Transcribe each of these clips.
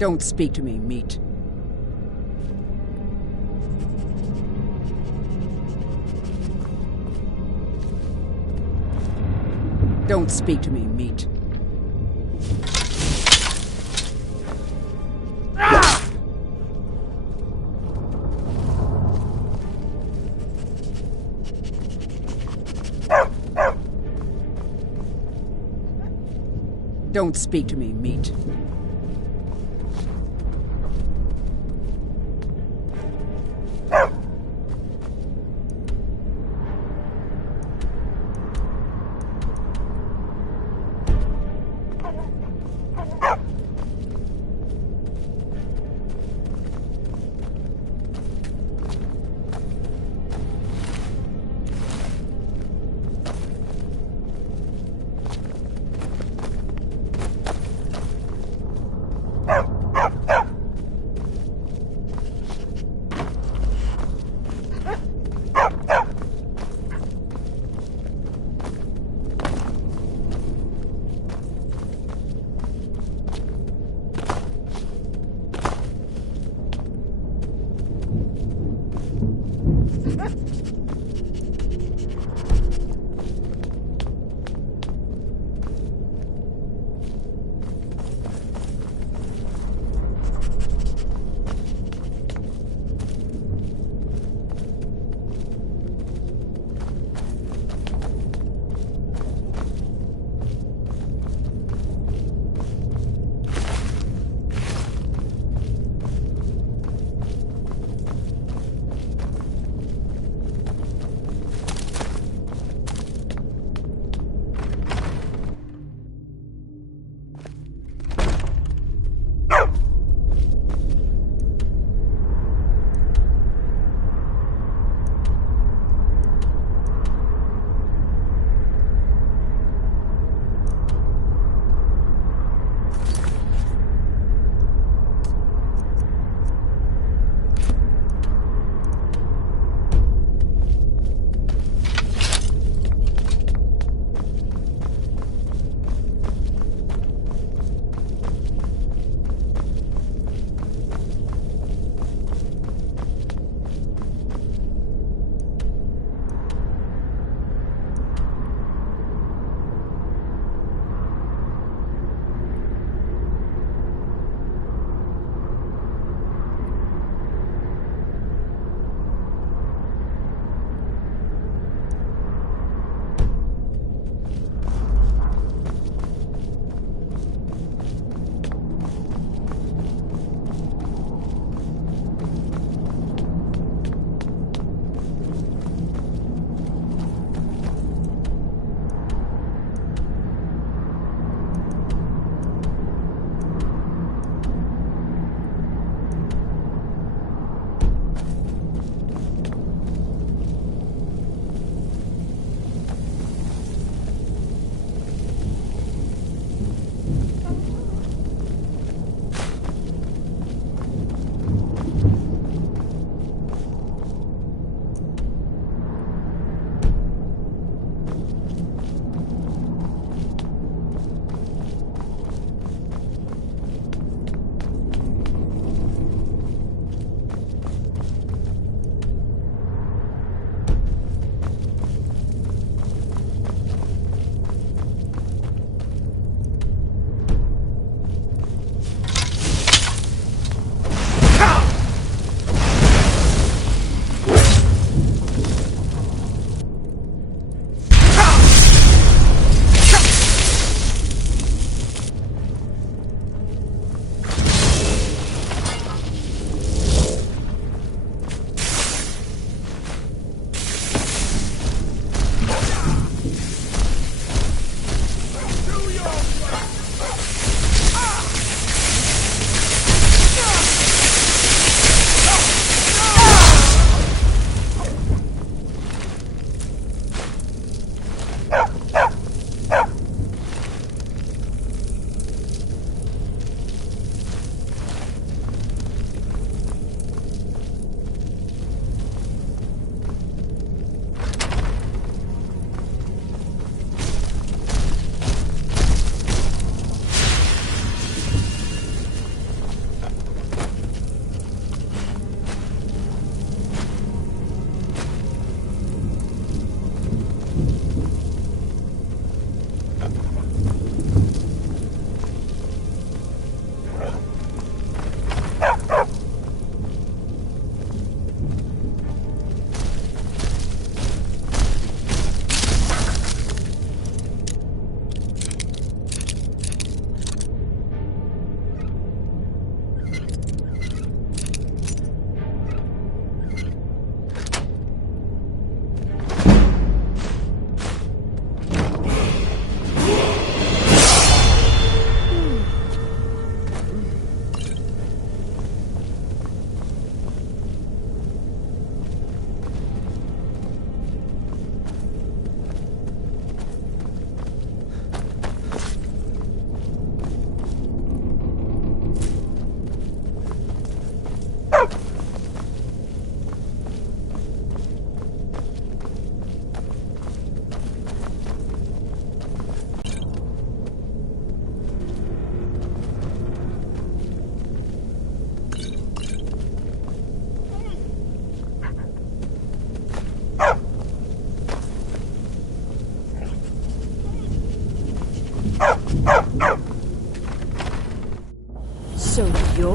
Don't speak to me, meat. Don't speak to me, meat. Don't speak to me, meat.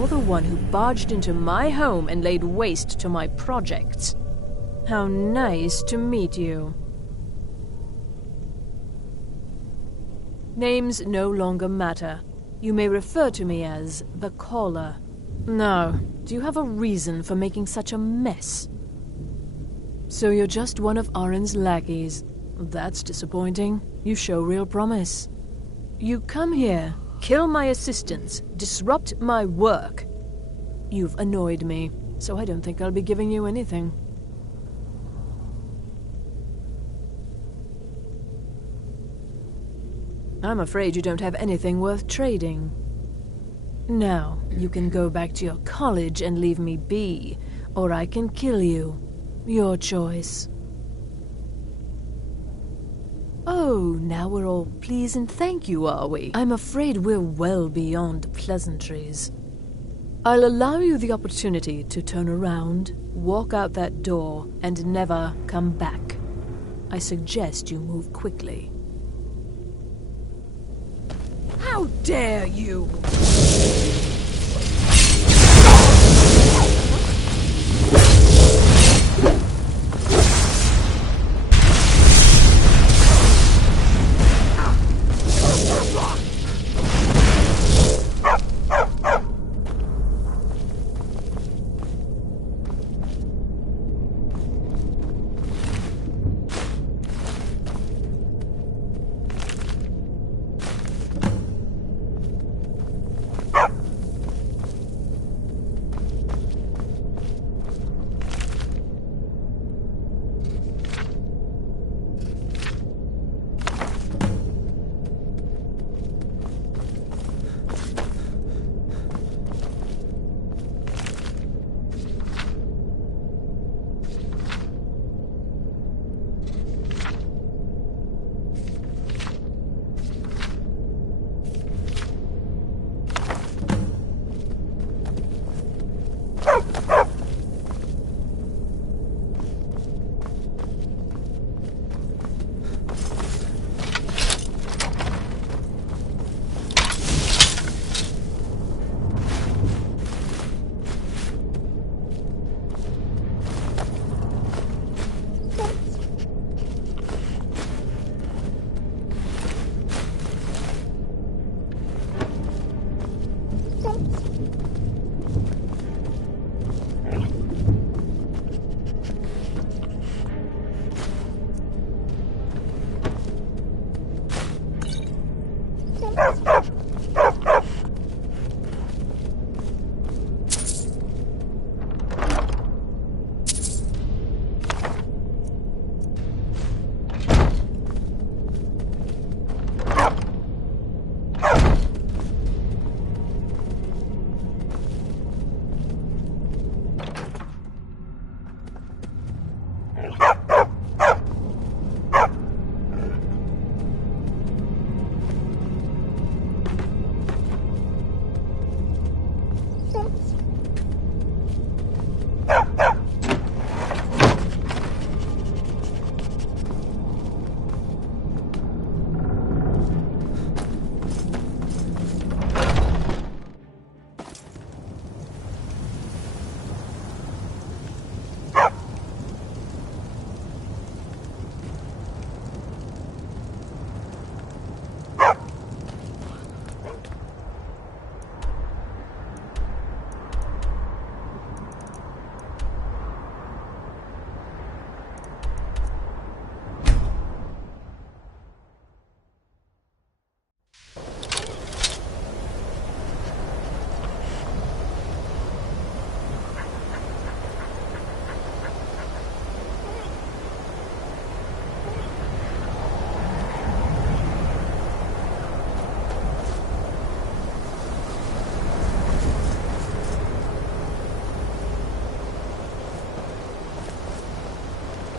you're the one who barged into my home and laid waste to my projects. How nice to meet you. Names no longer matter. You may refer to me as the Caller. Now, do you have a reason for making such a mess? So you're just one of Arin's lackeys. That's disappointing. You show real promise. You come here, kill my assistants, disrupt my work. You've annoyed me, so I don't think I'll be giving you anything. I'm afraid you don't have anything worth trading. Now, you can go back to your college and leave me be, or I can kill you. Your choice. Oh, now we're all please and thank you, are we? I'm afraid we're well beyond pleasantries. I'll allow you the opportunity to turn around, walk out that door, and never come back. I suggest you move quickly. How dare you!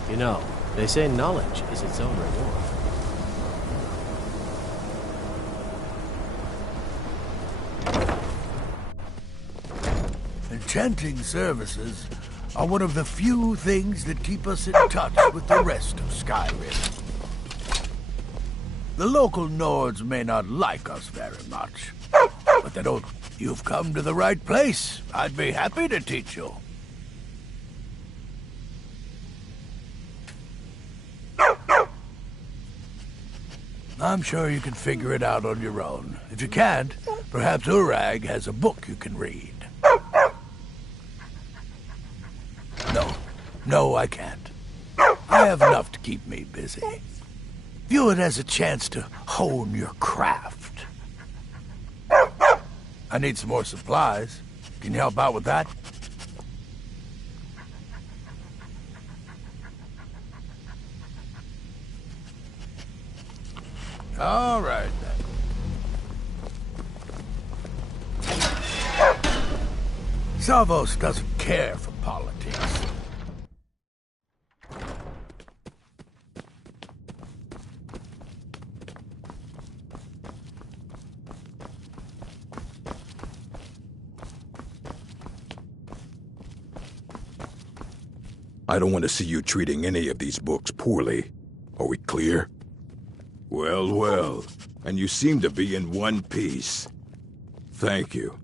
You know, they say knowledge is its own reward. Enchanting services are one of the few things that keep us in touch with the rest of Skyrim. The local Nords may not like us very much, but they don't You've come to the right place. I'd be happy to teach you. I'm sure you can figure it out on your own. If you can't, perhaps Urag has a book you can read. No, I can't. I have enough to keep me busy. View it as a chance to hone your craft. I need some more supplies. Can you help out with that? All right, then. Savos doesn't care for politics. I don't want to see you treating any of these books poorly. Are we clear? Well, well. And you seem to be in one piece. Thank you.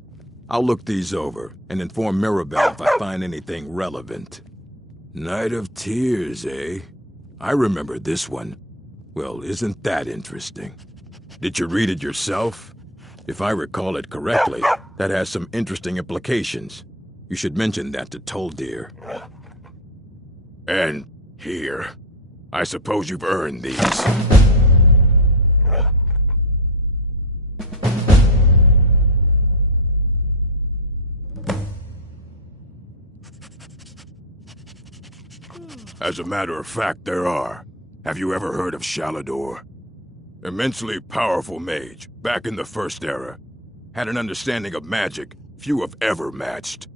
I'll look these over and inform Mirabelle if I find anything relevant. Night of Tears, eh? I remember this one. Well, isn't that interesting? Did you read it yourself? If I recall it correctly, that has some interesting implications. You should mention that to Toldir. And here. I suppose you've earned these. As a matter of fact, there are. Have you ever heard of Shalador? Immensely powerful mage, back in the First Era. Had an understanding of magic few have ever matched.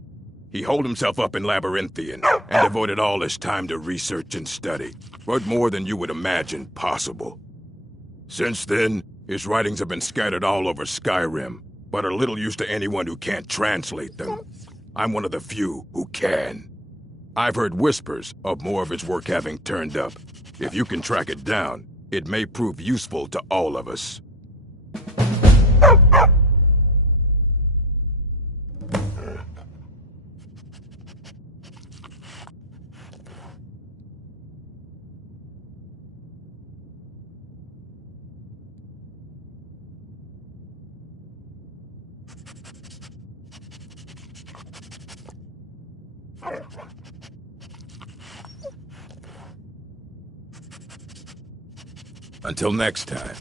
He holed himself up in Labyrinthian and devoted all his time to research and study, but more than you would imagine possible. Since then, his writings have been scattered all over Skyrim, but are little use to anyone who can't translate them. I'm one of the few who can. I've heard whispers of more of his work having turned up. If you can track it down, it may prove useful to all of us. Until next time.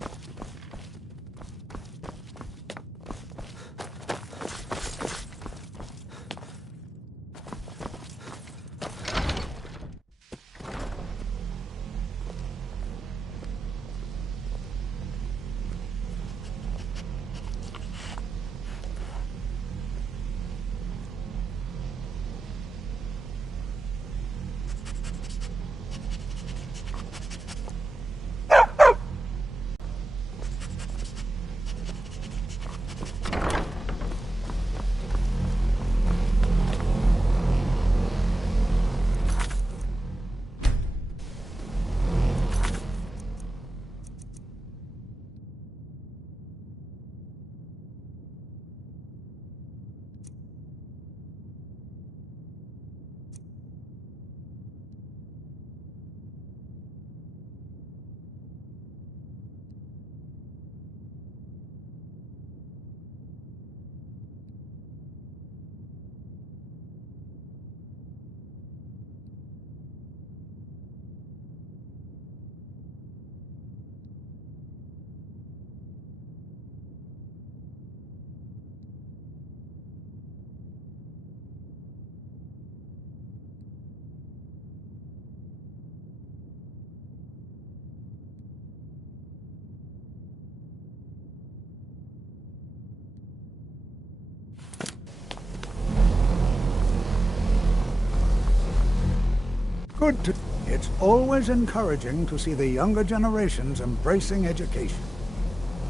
It's always encouraging to see the younger generations embracing education.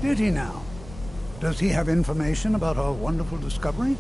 Did he now? Does he have information about our wonderful discovery?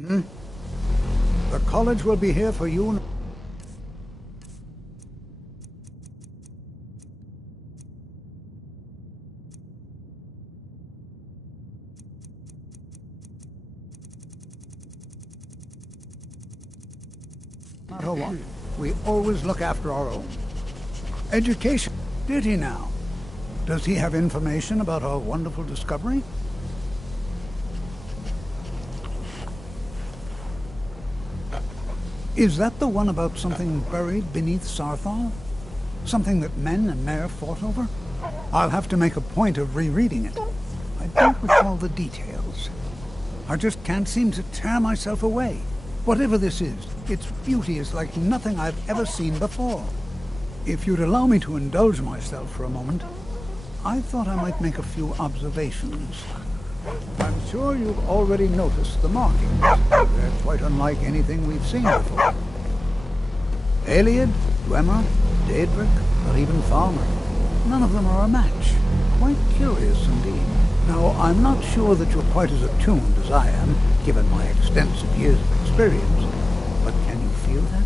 The college will be here for you. No matter what, we always look after our own. Education. Did he now? Does he have information about our wonderful discovery? Is that the one about something buried beneath Sarthal? Something that men and Mare fought over? I'll have to make a point of rereading it. I don't recall the details. I just can't seem to tear myself away. Whatever this is, its beauty is like nothing I've ever seen before. If you'd allow me to indulge myself for a moment, I thought I might make a few observations. I'm sure you've already noticed the markings. They're quite unlike anything we've seen before. Aliad, Dwemer, Daedric, or even Farmer. None of them are a match. Quite curious indeed. Now, I'm not sure that you're quite as attuned as I am, given my extensive years of experience, but can you feel that?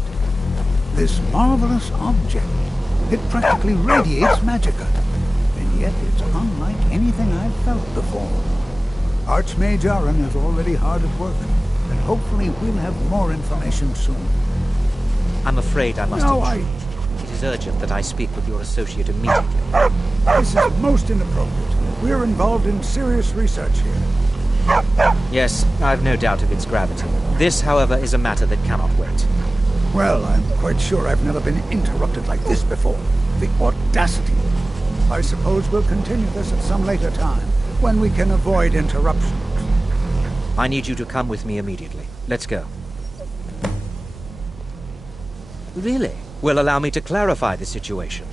This marvelous object, it practically radiates magicka, and yet it's unlike anything I've felt before. Archmage Aaron is already hard at work, and hopefully we'll have more information soon. I'm afraid I must intrude. It is urgent that I speak with your associate immediately. This is most inappropriate. We're involved in serious research here. Yes, I've no doubt of its gravity. This, however, is a matter that cannot wait. Well, I'm quite sure I've never been interrupted like this before. The audacity. I suppose we'll continue this at some later time, when we can avoid interruptions. I need you to come with me immediately. Let's go. Really? Well, allow me to clarify the situation.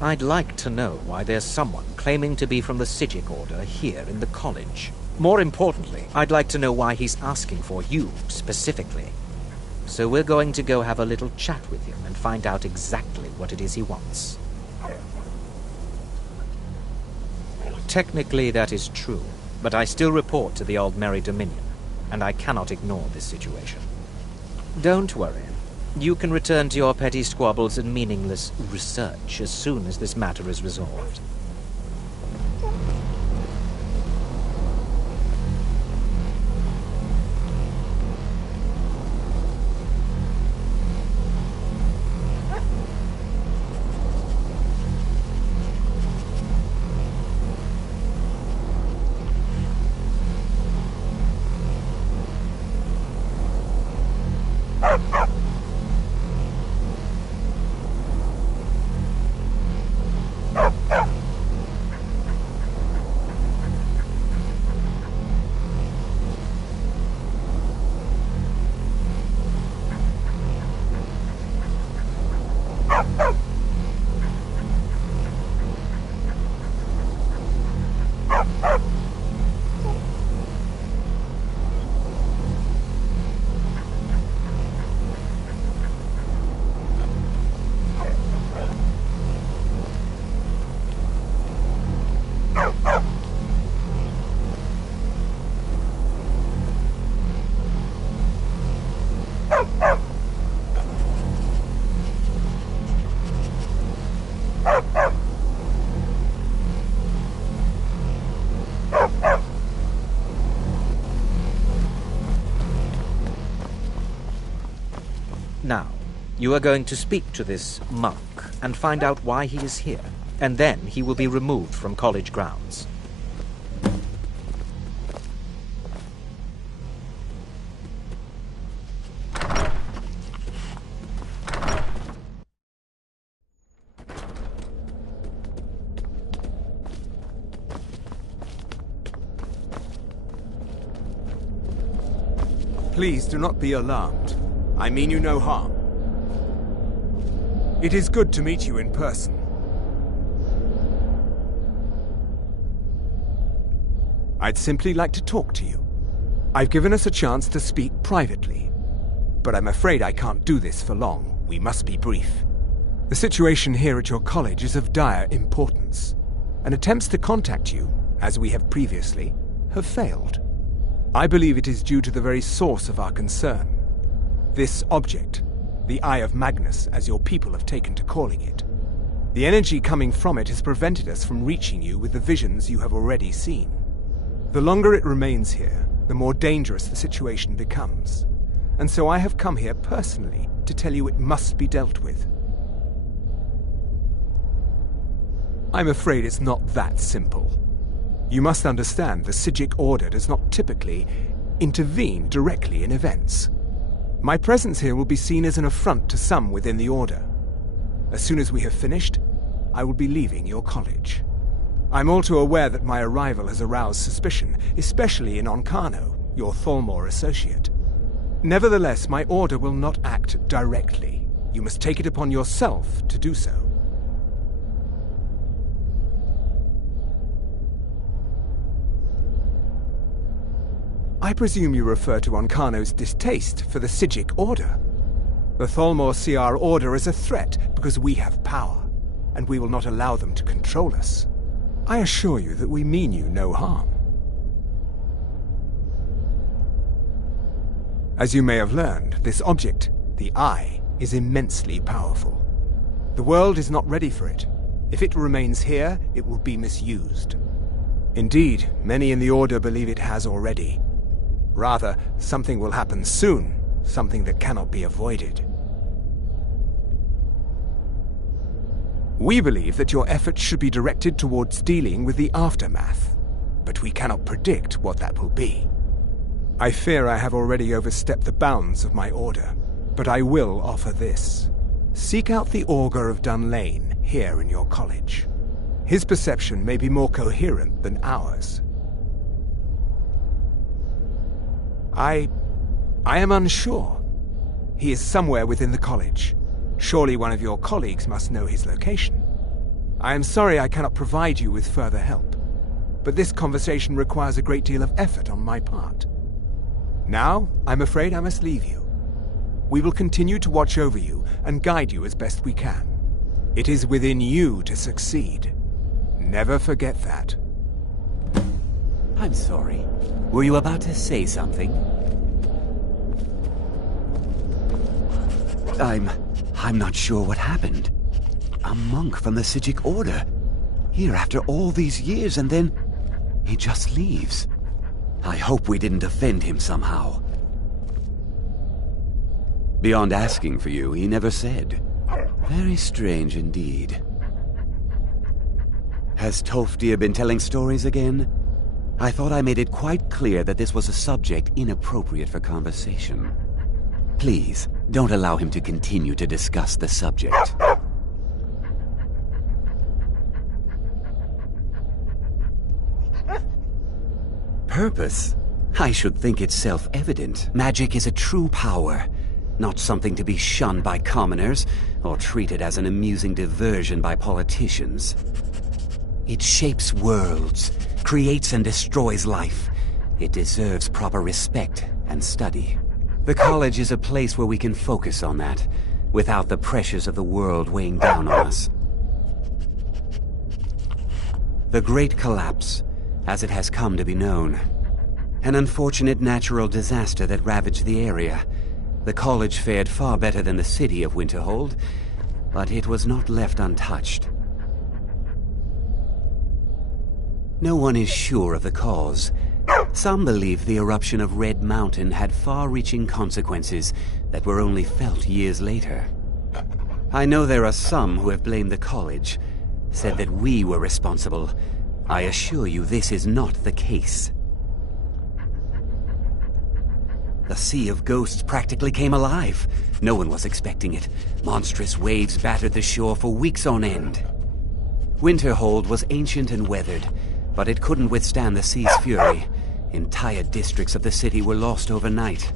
I'd like to know why there's someone claiming to be from the Psijic Order here in the college. More importantly, I'd like to know why he's asking for you, specifically. So we're going to go have a little chat with him and find out exactly what it is he wants. Technically, that is true, but I still report to the Aldmeri Dominion, and I cannot ignore this situation. Don't worry. You can return to your petty squabbles and meaningless research as soon as this matter is resolved. Now, you are going to speak to this monk and find out why he is here, and then he will be removed from college grounds. Please do not be alarmed. I mean you no harm. It is good to meet you in person. I'd simply like to talk to you. I've given us a chance to speak privately, but I'm afraid I can't do this for long. We must be brief. The situation here at your college is of dire importance, and attempts to contact you, as we have previously, have failed. I believe it is due to the very source of our concern. This object, the Eye of Magnus, as your people have taken to calling it. The energy coming from it has prevented us from reaching you with the visions you have already seen. The longer it remains here, the more dangerous the situation becomes. And so I have come here personally to tell you it must be dealt with. I'm afraid it's not that simple. You must understand the Psijic Order does not typically intervene directly in events. My presence here will be seen as an affront to some within the Order. As soon as we have finished, I will be leaving your college. I'm all too aware that my arrival has aroused suspicion, especially in Onkano, your Thalmor associate. Nevertheless, my Order will not act directly. You must take it upon yourself to do so. I presume you refer to Onkano's distaste for the Psijic Order. The Thalmor see our Order as a threat because we have power, and we will not allow them to control us. I assure you that we mean you no harm. As you may have learned, this object, the Eye, is immensely powerful. The world is not ready for it. If it remains here, it will be misused. Indeed, many in the Order believe it has already. Rather, something will happen soon, something that cannot be avoided. We believe that your efforts should be directed towards dealing with the aftermath, but we cannot predict what that will be. I fear I have already overstepped the bounds of my Order, but I will offer this. Seek out the Augur of Dunlane here in your college. His perception may be more coherent than ours. I am unsure. He is somewhere within the college. Surely one of your colleagues must know his location. I am sorry I cannot provide you with further help, but this conversation requires a great deal of effort on my part. Now, I'm afraid I must leave you. We will continue to watch over you and guide you as best we can. It is within you to succeed. Never forget that. I'm sorry. Were you about to say something? I'm not sure what happened. A monk from the Psijic Order. Here after all these years, and then he just leaves. I hope we didn't offend him somehow. Beyond asking for you, he never said. Very strange indeed. Has Toftir been telling stories again? I thought I made it quite clear that this was a subject inappropriate for conversation. Please, don't allow him to continue to discuss the subject. Purpose? I should think it's self-evident. Magic is a true power, not something to be shunned by commoners or treated as an amusing diversion by politicians. It shapes worlds, creates and destroys life. It deserves proper respect and study. The college is a place where we can focus on that, without the pressures of the world weighing down on us. The Great Collapse, as it has come to be known. An unfortunate natural disaster that ravaged the area. The college fared far better than the city of Winterhold, but it was not left untouched. No one is sure of the cause. Some believe the eruption of Red Mountain had far-reaching consequences that were only felt years later. I know there are some who have blamed the college, said that we were responsible. I assure you this is not the case. The Sea of Ghosts practically came alive. No one was expecting it. Monstrous waves battered the shore for weeks on end. Winterhold was ancient and weathered, but it couldn't withstand the sea's fury. Entire districts of the city were lost overnight.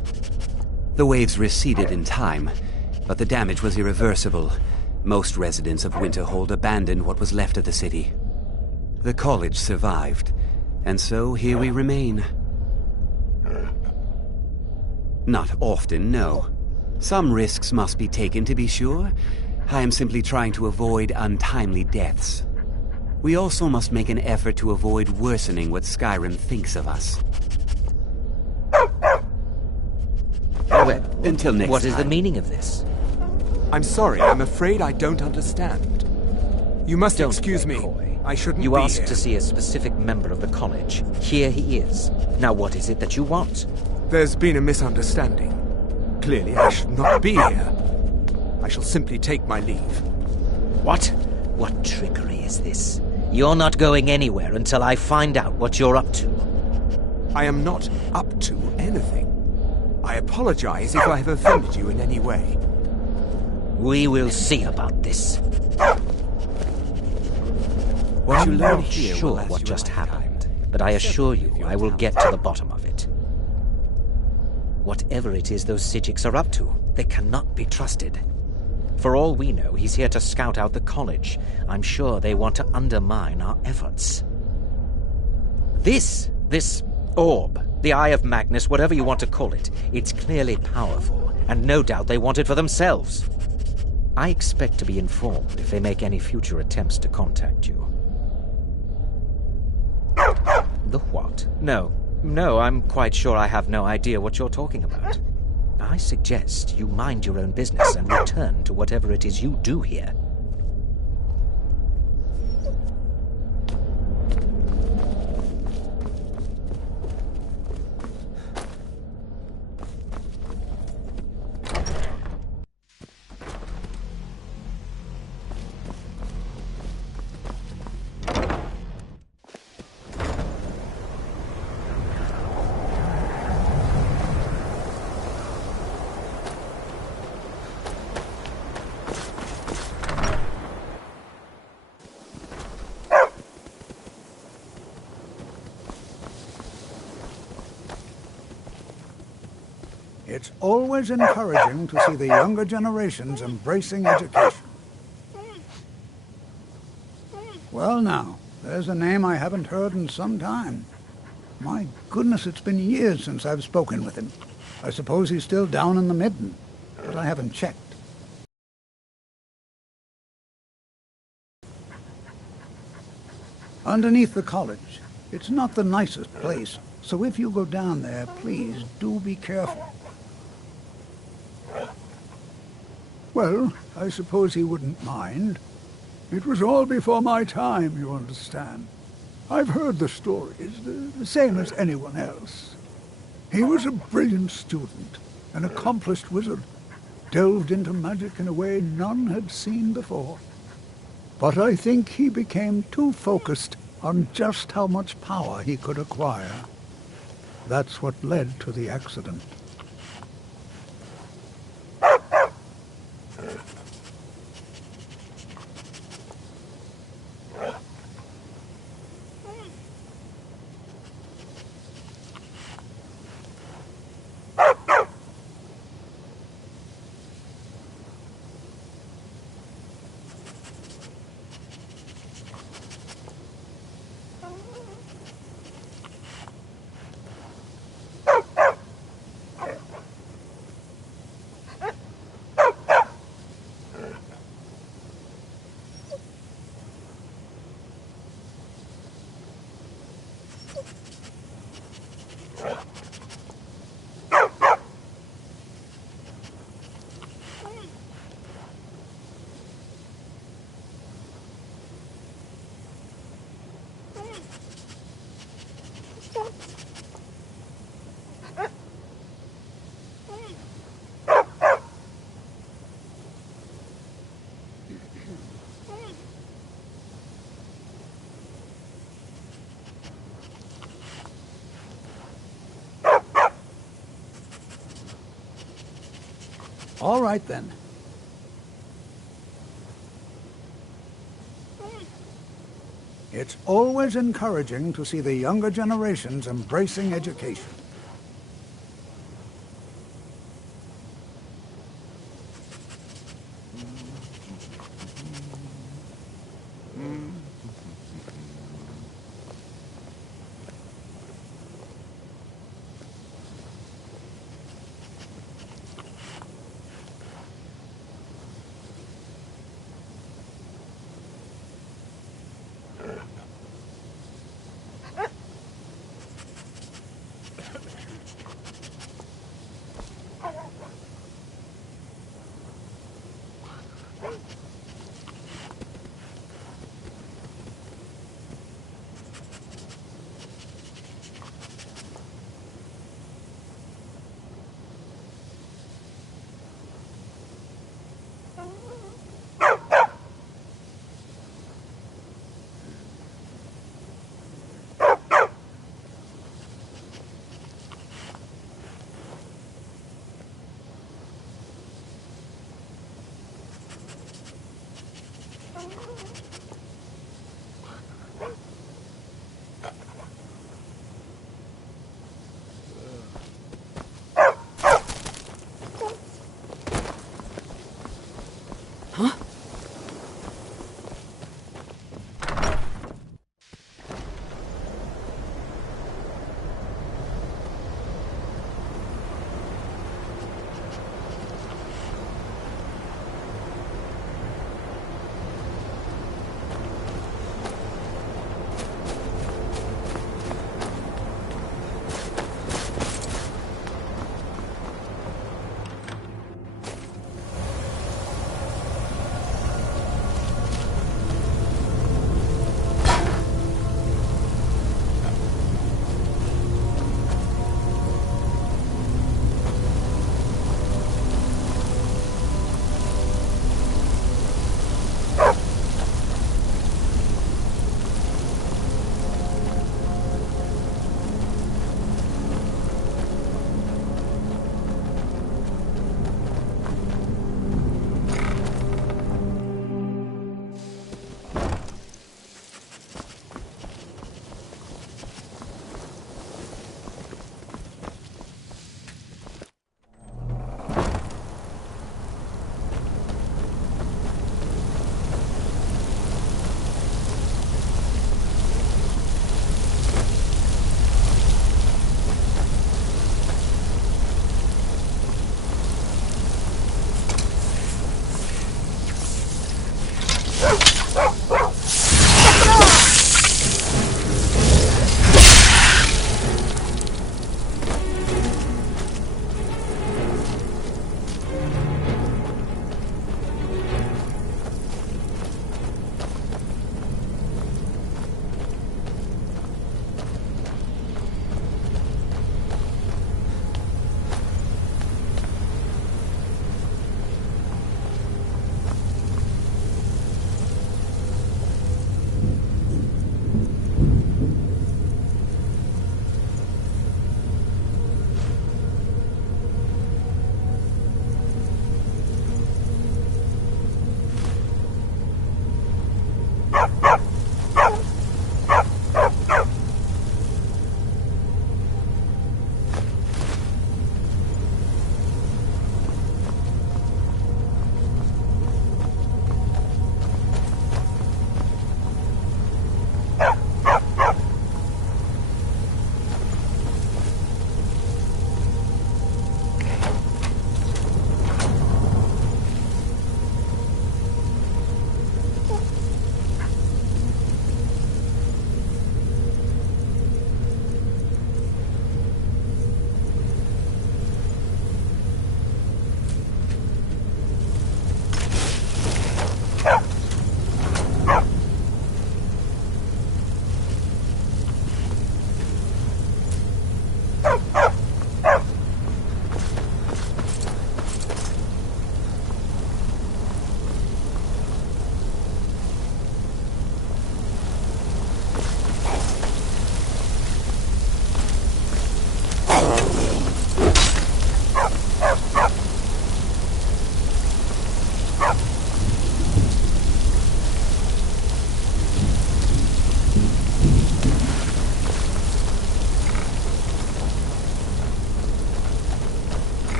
The waves receded in time, but the damage was irreversible. Most residents of Winterhold abandoned what was left of the city. The college survived, and so here we remain. Not often, no. Some risks must be taken, to be sure. I am simply trying to avoid untimely deaths. We also must make an effort to avoid worsening what Skyrim thinks of us. Well, until next time. What is the meaning of this? I'm sorry, I'm afraid I don't understand. You must Don't excuse play me. coy. I shouldn't You be asked here. to see a specific member of the college. Here he is. Now what is it that you want? There's been a misunderstanding. Clearly, I should not be here. I shall simply take my leave. What? What trickery is this? You're not going anywhere until I find out what you're up to. I am not up to anything. I apologize if I have offended you in any way. We will see about this. What you I'm learn not here will sure last what you a just lifetime. happened, but I assure you I will get to the bottom of it. Whatever it is those Psijics are up to, they cannot be trusted. For all we know, he's here to scout out the college. I'm sure they want to undermine our efforts. This orb, the Eye of Magnus, whatever you want to call it, it's clearly powerful, and no doubt they want it for themselves. I expect to be informed if they make any future attempts to contact you. The what? No, I'm quite sure I have no idea what you're talking about. I suggest you mind your own business and return to whatever it is you do here. It's always encouraging to see the younger generations embracing education. Well now, there's a name I haven't heard in some time. My goodness, it's been years since I've spoken with him. I suppose he's still down in the Midden, but I haven't checked. Underneath the college. It's not the nicest place, so if you go down there, please do be careful. Well, I suppose he wouldn't mind. It was all before my time, you understand. I've heard the stories, the same as anyone else. He was a brilliant student, an accomplished wizard, delved into magic in a way none had seen before. But I think he became too focused on just how much power he could acquire. That's what led to the accident. All right, then. It's always encouraging to see the younger generations embracing education.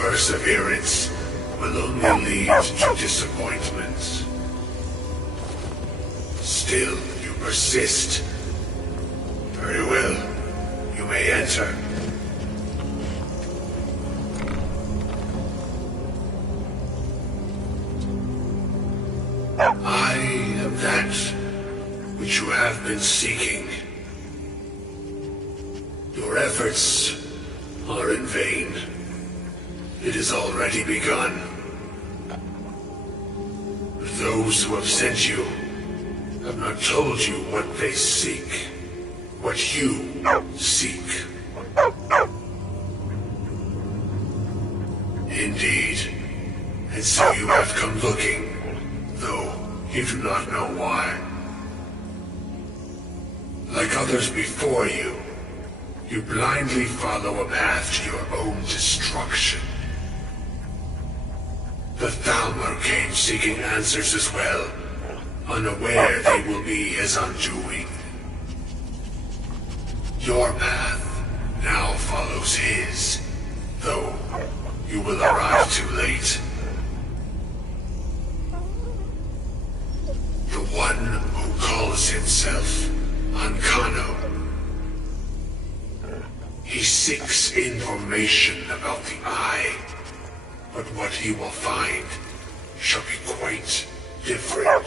Perseverance will only lead to disappointments. Still, you persist. Very well. You may enter. I am that which you have been seeking. Your efforts are in vain. It has already begun. Those who have sent you have not told you what they seek. What you seek. Indeed. And so you have come looking, though you do not know why. Like others before you, you blindly follow a path to your own destruction. The Thalmor came seeking answers as well, unaware they will be his undoing. Your path now follows his, though you will arrive too late. The one who calls himself Ancano. He seeks information about the Eye, but what he will find shall be quite different.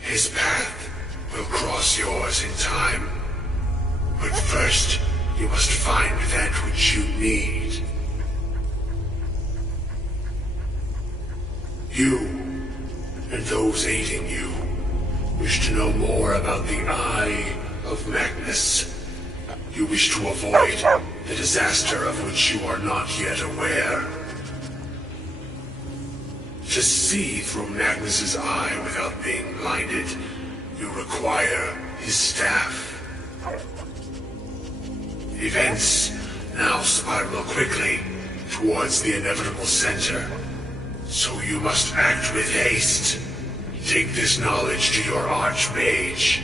His path will cross yours in time, but first you must find that which you need. You, and those aiding you, wish to know more about the Eye of Magnus. You wish to avoid the disaster of which you are not yet aware. To see through Magnus's eye without being blinded, you require his staff. Events now spiral quickly towards the inevitable center, so you must act with haste. Take this knowledge to your Archmage.